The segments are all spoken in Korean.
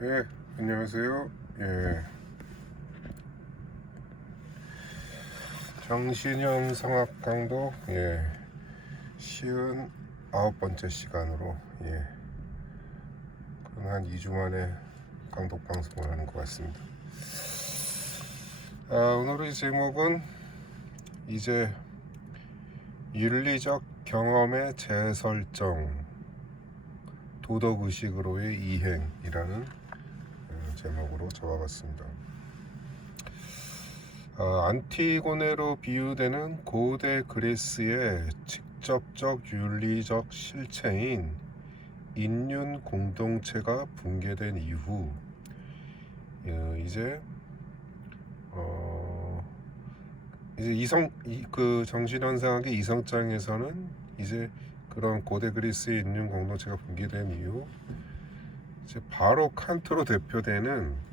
예, 안녕하세요. 예, 정신현 성악 강도 쉬운 9번째 시간으로 한 2주 만에 강독 방송을 하는 것 같습니다. 오늘의 제목은 이제 윤리적 경험의 재설정, 도덕의식으로의 이행이라는 제목으로 적어봤습니다. 안티고네로 비유되는 고대 그리스의 직접적 윤리적 실체인 인륜 공동체가 붕괴된 이후 이제 그 정신현상학의 이성장에서는 이제 그런 고대 그리스의 인륜 공동체가 붕괴된 이후 이제 바로 칸트로 대표되는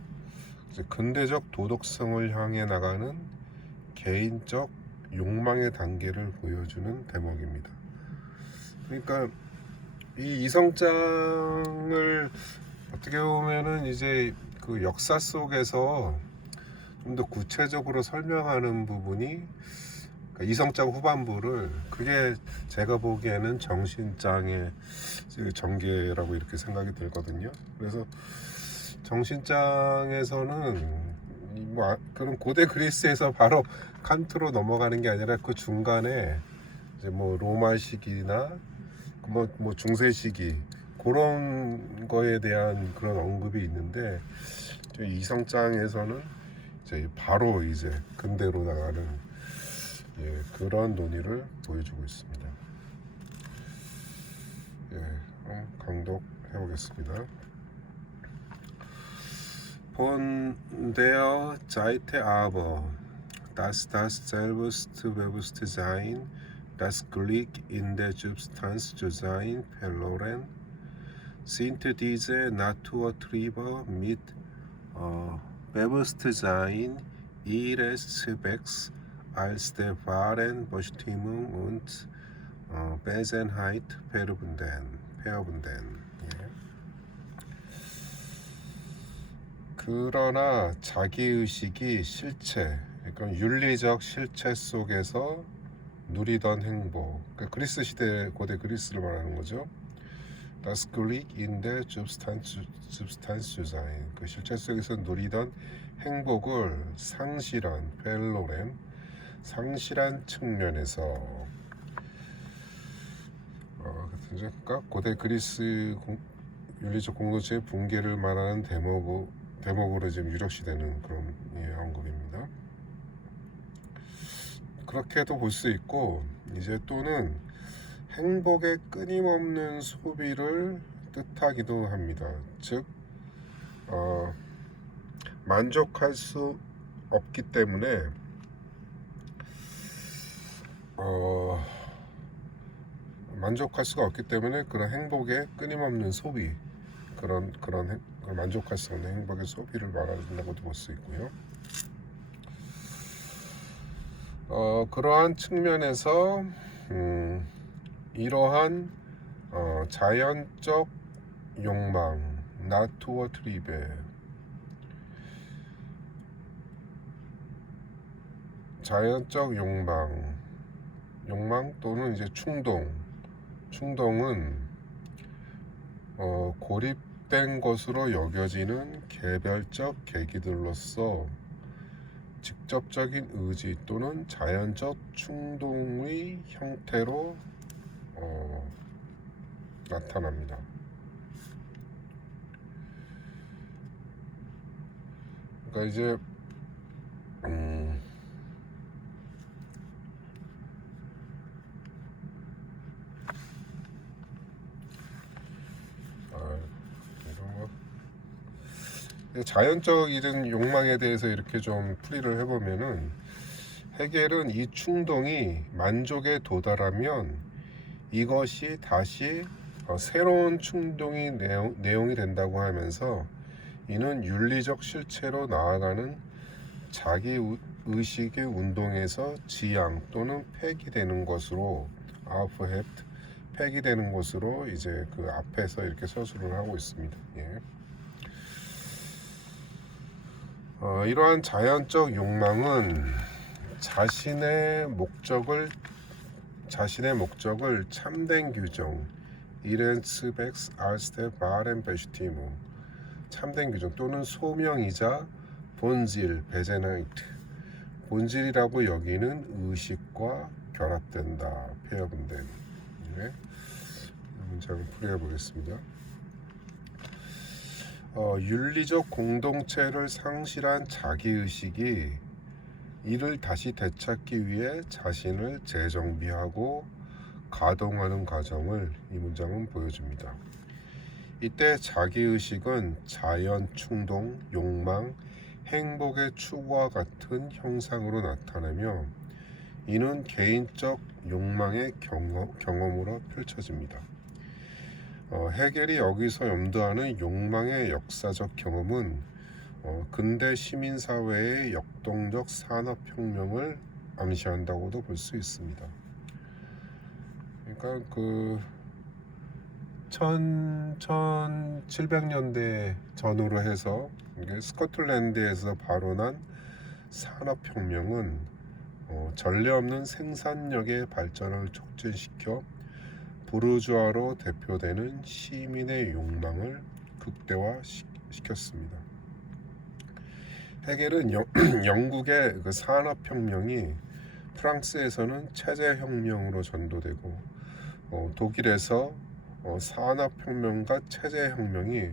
이제 근대적 도덕성을 향해 나가는 개인적 욕망의 단계를 보여주는 대목입니다. 그러니까 이 이성장을 어떻게 보면은 이제 그 역사 속에서 좀 더 구체적으로 설명하는 부분이 그러니까 이성장 후반부를 그게 제가 보기에는 정신장의 전개라고 이렇게 생각이 들거든요. 그래서 정신장에서는 그런 고대 그리스에서 바로 칸트로 넘어가는 게 아니라 그 중간에 이제 뭐 로마식이나 뭐 중세 시기 그런 거에 대한 그런 언급이 있는데 이성장에서는 이제 바로 이제 근대로 나가는 그런 논의를 보여주고 있습니다. 강독해 보겠습니다. Von der Seite aber, dass das Selbstbewusstsein, das Glück in der Substanz zu sein, verloren, sind diese Naturtriebe mit Bewusstsein ihres Zwecks als der wahren Bestimmung und Wesenheit verbunden. 그러나 자기의식이 실체, 그러니까 윤리적 실체 속에서 누리던 행복, 그러니까 그리스 시대 고대 그리스를 말하는 거죠. Das Glück in der Substanz zu sein, 그 실체 속에서 누리던 행복을 상실한 벨로렘, 상실한 측면에서 그러니까 고대 그리스 윤리적 공동체의 붕괴를 말하는 대목으로 지금 유력시되는 그런 언급입니다. 그렇게도 볼 수 있고 이제 또는 행복의 끊임없는 소비를 뜻하기도 합니다. 즉 만족할 수 없기 때문에 만족할 수가 없기 때문에 그런 행복의 끊임없는 소비 그런 만족할 수 없는 행복의 소비를 말한다고도 볼 수 있고요. 그러한 측면에서 이러한 자연적 욕망, 나투어트리베, 자연적 욕망 또는 이제 충동은 고립된 것으로 여겨지는 개별적 계기들로서 직접적인 의지 또는 자연적 충동의 형태로 나타납니다. 그러니까 이제 자연적 이런 욕망에 대해서 이렇게 좀 풀이를 해보면은 헤겔은 이 충동이 만족에 도달하면 이것이 다시 새로운 충동이 내용이 된다고 하면서 이는 윤리적 실체로 나아가는 자기 의식의 운동에서 지향 또는 폐기되는 것으로 폐기되는 것으로 이제 그 앞에서 이렇게 서술을 하고 있습니다. 이러한 자연적 욕망은 자신의 목적을 참된 규정 이렌스백스 알스테 바렌 베슈티무 참된 규정 또는 소명이자 본질 베제나이트 본질이라고 여기는 의식과 결합된다. 폐업은된 네. 문장을 풀이해 보겠습니다. 윤리적 공동체를 상실한 자기의식이 이를 다시 되찾기 위해 자신을 재정비하고 가동하는 과정을 이 문장은 보여줍니다. 이때 자기의식은 자연 충동, 욕망, 행복의 추구와 같은 형상으로 나타나며 이는 개인적 욕망의 경험으로 펼쳐집니다. 헤겔이 여기서 염두하는 욕망의 역사적 경험은 근대 시민사회의 역동적 산업혁명을 암시한다고도 볼 수 있습니다. 그러니까 그 1700년대 전후로 해서 스코틀랜드에서 발원한 산업혁명은 전례 없는 생산력의 발전을 촉진시켜 부르주아로 대표되는 시민의 욕망을 극대화시켰습니다. 헤겔은 영국의 그 산업혁명이 프랑스에서는 체제혁명으로 전도되고 독일에서 산업혁명과 체제혁명이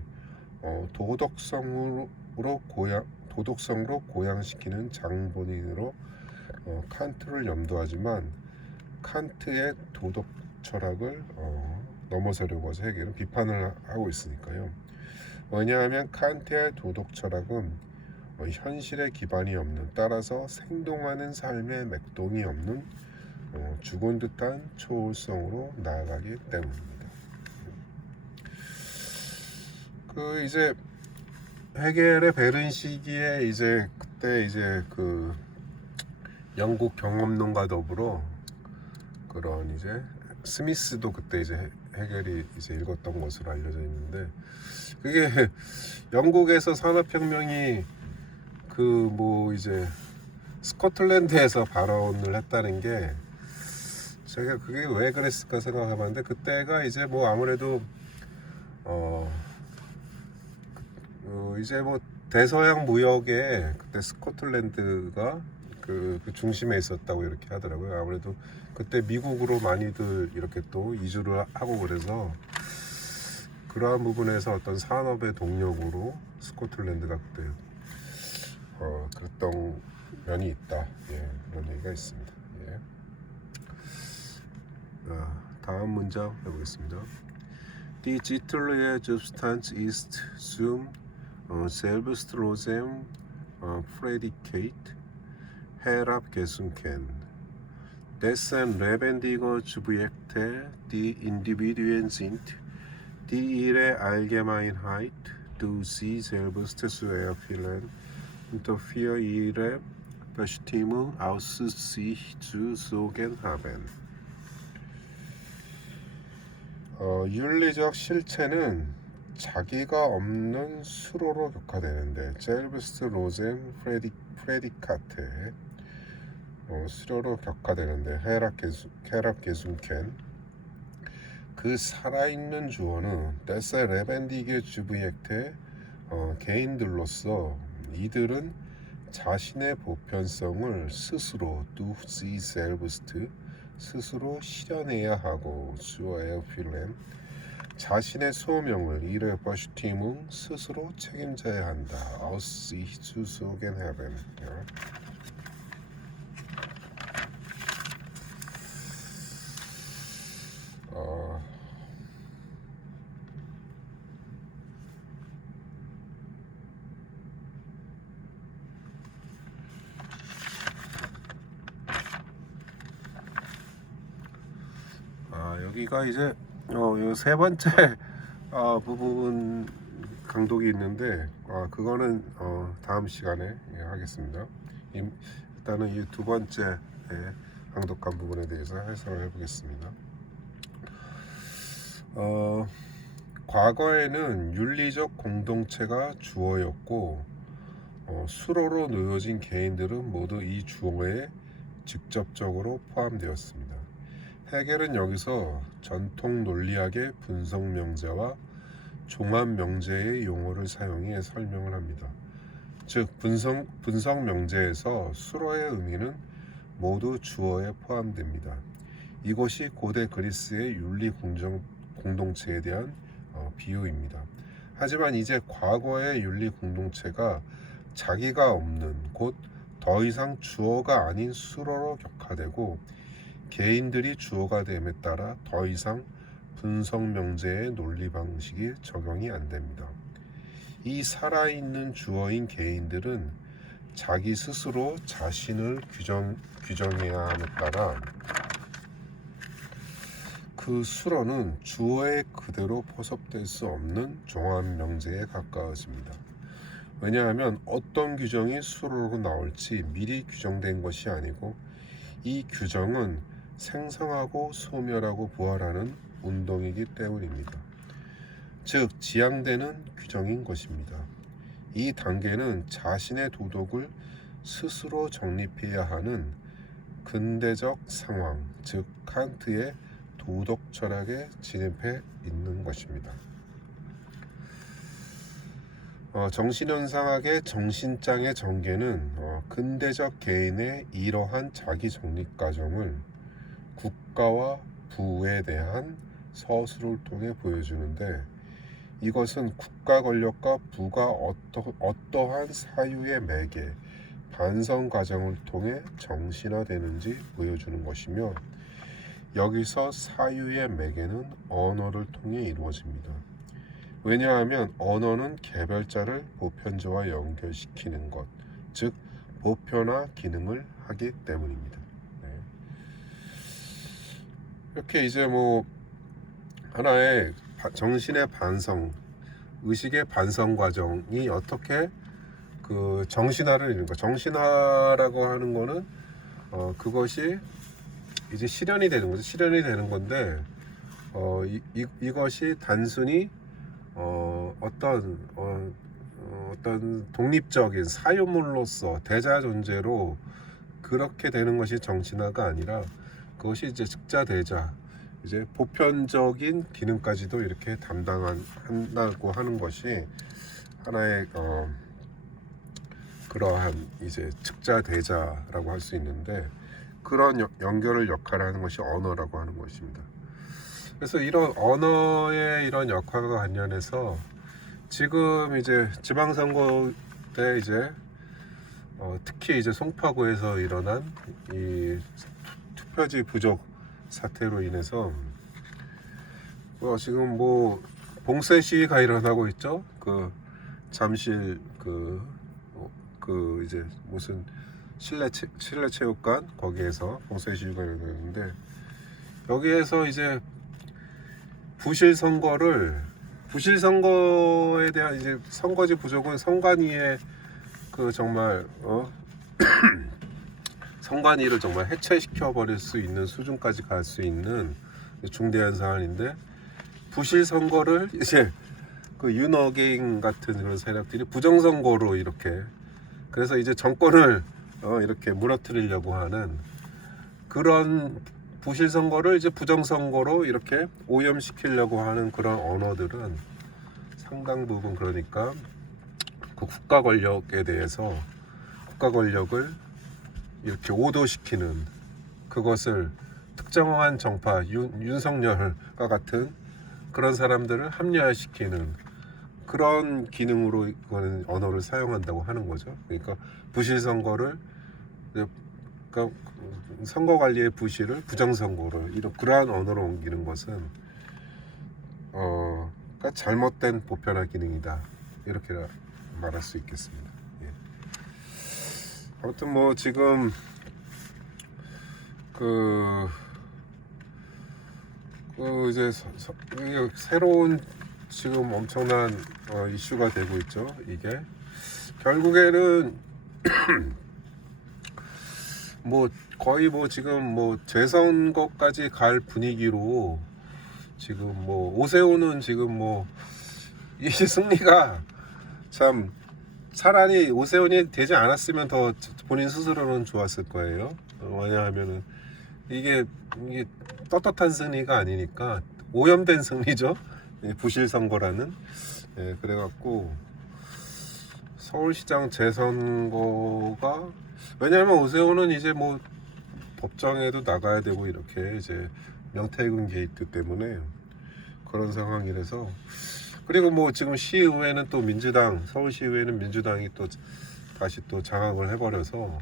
도덕성으로 고양시키는 장본인으로 칸트를 염두하지만 칸트의 도덕 철학을 넘어서려고 해서 헤겔은 비판을 하고 있으니까요. 왜냐하면 칸트의 도덕 철학은 현실에 기반이 없는 따라서 생동하는 삶의 맥동이 없는 죽은 듯한 초월성으로 나아가기 때문입니다. 그 이제 헤겔의 베른 시기에 이제 그때 이제 그 영국 경험론과 더불어 그런 이제 스미스도 그때 이제 헤겔이 이제 읽었던 것으로 알려져 있는데 그게 영국에서 산업혁명이 그 뭐 이제 스코틀랜드에서 발원을 했다는 게 제가 그게 왜 그랬을까 생각해봤는데 그때가 이제 뭐 아무래도 이제 뭐 대서양 무역에 그때 스코틀랜드가 그 중심에 있었다고 이렇게 하더라고요. 아무래도 그때 미국으로 많이들 이렇게 또 이주를 하고 그래서 그러한 부분에서 어떤 산업의 동력으로 스코틀랜드가 그때 그랬던 면이 있다. 예, 그런 얘기가 있습니다. 예. 다음 문장 해보겠습니다. Digitale Substanz ist zum Selbstlosem Prädikat herabgesunken. Dessen lebendige Subjekte die Individuen sind, die ihre Allgemeinheit durch sie selbst zu erfüllen und für ihre Bestimmung aus sich zu sorgen haben. 윤리적 실체는 자기가 없는 수로로 격화되는데 젤브스트로젠 프레디카테 수로로 격화되는데 헤랍게순켄 그 살아있는 주어는 데세 레벤디게 주브젝테 개인들로서 이들은 자신의 보편성을 스스로 두시 셀브스트 스스로 실현해야 하고 주어의 필렌 자신의 소명을 이르 버슈티문 스스로 책임져야 한다. 아우스 주소겐 헤벤 여기가 이제 요 세 번째 부분 강독이 있는데 그거는 다음 시간에 하겠습니다. 일단은 이 두 번째 강독한 부분에 대해서 해설을 해보겠습니다. 과거에는 윤리적 공동체가 주어였고 수로로 놓여진 개인들은 모두 이 주어에 직접적으로 포함되었습니다. 헤겔은 여기서 전통 논리학의 분석 명제와 종합 명제의 용어를 사용해 설명을 합니다. 즉 분석 명제에서 수로의 의미는 모두 주어에 포함됩니다. 이것이 고대 그리스의 윤리 공동체에 대한 비유입니다. 하지만 이제 과거의 윤리 공동체가 자기가 없는 곧 더 이상 주어가 아닌 수로로 격화되고 개인들이 주어가 됨에 따라 더 이상 분석 명제의 논리 방식이 적용이 안 됩니다. 이 살아있는 주어인 개인들은 자기 스스로 자신을 규정해야 함에 따라 그 수로는 주어에 그대로 포섭될 수 없는 종합 명제에 가까워집니다. 왜냐하면 어떤 규정이 수로로 나올지 미리 규정된 것이 아니고 이 규정은 생성하고 소멸하고 부활하는 운동이기 때문입니다. 즉 지향되는 규정인 것입니다. 이 단계는 자신의 도덕을 스스로 정립해야 하는 근대적 상황, 즉 칸트의 도덕 철학에 진입해 있는 것입니다. 정신현상학의 정신장의 전개는 근대적 개인의 이러한 자기 정립 과정을 국가와 부에 대한 서술을 통해 보여주는데 이것은 국가 권력과 부가 어떠한 사유의 매개, 반성 과정을 통해 정신화되는지 보여주는 것이며 여기서 사유의 매개는 언어를 통해 이루어집니다. 왜냐하면 언어는 개별자를 보편자와 연결시키는 것, 즉 보편화 기능을 하기 때문입니다. 이렇게 이제 뭐 하나의 정신의 반성, 의식의 반성 과정이 어떻게 그 정신화를 이루는 거. 정신화라고 하는 거는 그것이 이제 실현이 되는 거죠. 실현이 되는 건데 이것이 단순히 어떤 독립적인 사유물로서 대자 존재로 그렇게 되는 것이 정신화가 아니라 그것이 이제 즉자대자 이제 보편적인 기능까지도 이렇게 담당한다고 하는 것이 하나의 그러한 이제 즉자대자라고 할 수 있는데 그런 연결을 역할하는 것이 언어라고 하는 것입니다. 그래서 이런 언어의 이런 역할과 관련해서 지금 이제 지방선거 때 이제 특히 이제 송파구에서 일어난 이 투표지 부족 사태로 인해서 지금 뭐 봉쇄 시위가 일어나고 있죠. 그 잠실 그 이제 무슨 실내 체육관 거기에서 봉쇄 시위가 일어났는데 여기에서 이제 부실 선거에 대한 이제 선거지 부족은 선관위의 그 정말 선관위를 정말 해체시켜 버릴 수 있는 수준까지 갈 수 있는 중대한 사안인데 부실 선거를 이제 그 윤어게인 같은 그런 세력들이 부정 선거로 이렇게 그래서 이제 정권을 이렇게 무너뜨리려고 하는 그런 부실 선거를 이제 부정 선거로 이렇게 오염시키려고 하는 그런 언어들은 상당 부분 그러니까 그 국가 권력에 대해서 국가 권력을 이렇게 오도시키는 그것을 특정한 정파 윤석열과 같은 그런 사람들을 합리화시키는 그런 기능으로 이거는 언어를 사용한다고 하는 거죠. 그러니까 부실 선거를 그러니까 선거 관리의 부실을 부정 선거로 그러한 언어로 옮기는 것은 그러니까 잘못된 보편화 기능이다 이렇게 말할 수 있겠습니다. 예. 아무튼 뭐 지금 그 이제 새로운 지금 엄청난 이슈가 되고 있죠. 이게 결국에는 뭐 거의 뭐 지금 뭐 재선거까지 갈 분위기로 지금 뭐 오세훈은 지금 뭐 이 승리가 참 차라리 오세훈이 되지 않았으면 더 본인 스스로는 좋았을 거예요. 왜냐하면은 이게 떳떳한 승리가 아니니까 오염된 승리죠. 부실 선거라는. 예, 그래갖고 서울시장 재선거가, 왜냐하면 오세훈은 이제 뭐 법정에도 나가야 되고 이렇게 이제 명태균 게이트 때문에 그런 상황이라서. 그리고 뭐 지금 시의회는 또 민주당, 서울시의회는 민주당이 또 다시 또 장악을 해버려서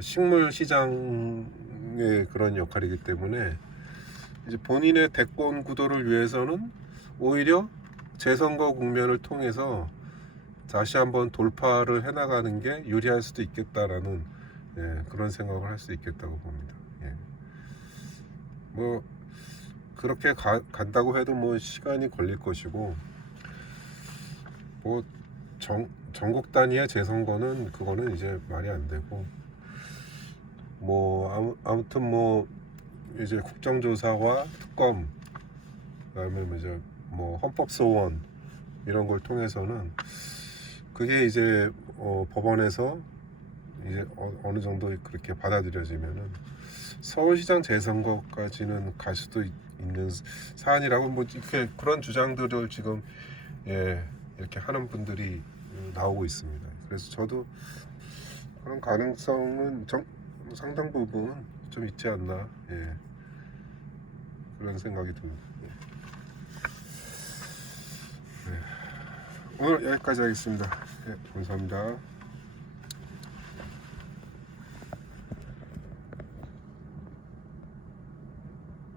식물시장의 그런 역할이기 때문에 이제 본인의 대권 구도를 위해서는 오히려 재선거 국면을 통해서 다시 한번 돌파를 해나가는 게 유리할 수도 있겠다라는, 예, 그런 생각을 할 수 있겠다고 봅니다. 예. 뭐 그렇게 간다고 해도 뭐 시간이 걸릴 것이고, 뭐 전국 단위의 재선거는 그거는 이제 말이 안 되고, 뭐 아무튼 뭐 이제 국정조사와 특검, 그다음에 뭐 이제 뭐 헌법 소원 이런 걸 통해서는 그게 이제 법원에서 이제 어느 정도 그렇게 받아들여지면은 서울시장 재선거까지는 갈 수도 있는 사안이라고, 뭐 이렇게 그런 주장들을 지금, 예, 이렇게 하는 분들이 나오고 있습니다. 그래서 저도 그런 가능성은 상당 부분 좀 있지 않나, 예, 그런 생각이 듭니다. 예. 네. 오늘 여기까지 하겠습니다. 예, 감사합니다.